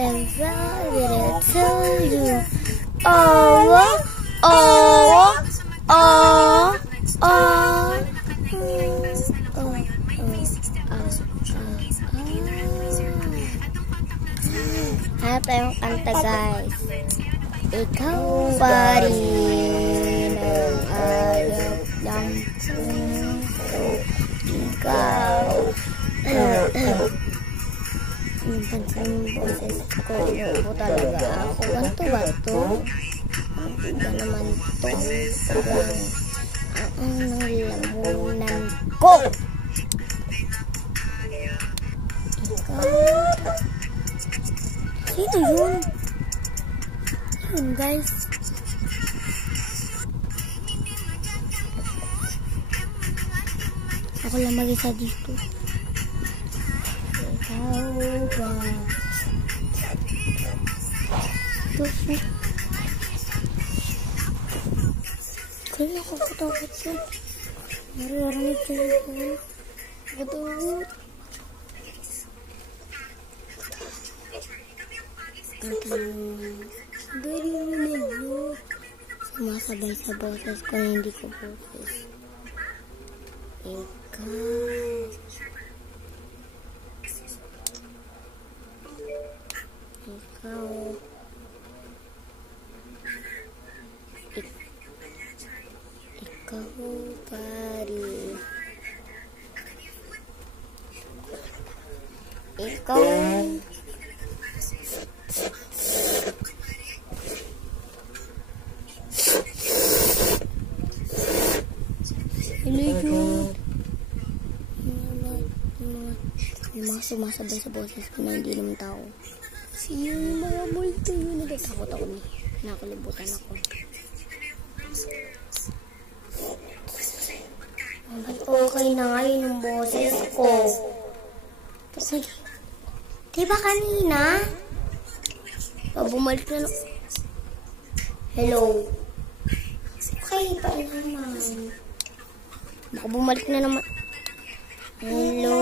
And I will tell you. Oh, oh, oh, oh. Hanap tayong kanta, guys. Ikaw pa rin ang ayaw ng puso. Ikaw. Pansin yung boses ko. Inuubo talaga ako. Ganto ba to? Ba naman to? Parang ang lamunan ko. Ikaw. Sino yun? Yun, guys. Ako lang mag-isa dito. Ikaw ba? Ito. Kaya ako katakot yun. Narinig ko yun. Katakot. Dari mo na yun. Sumasabay sa boses ko na hindi ko boses. Ikaw. Ikaw. Ikaw pa rin. Ikaw. May mga sumasabay sa boses ko na hindi naman tao. Yung mga multo yun. Nagtakot ako ni. Nakalibutan ako. Ba't okay na ngayon yung boses ko? Kasi, diba kanina? Bumalik na. Hello? Okay pa naman. Baka bumalik na naman. Hello?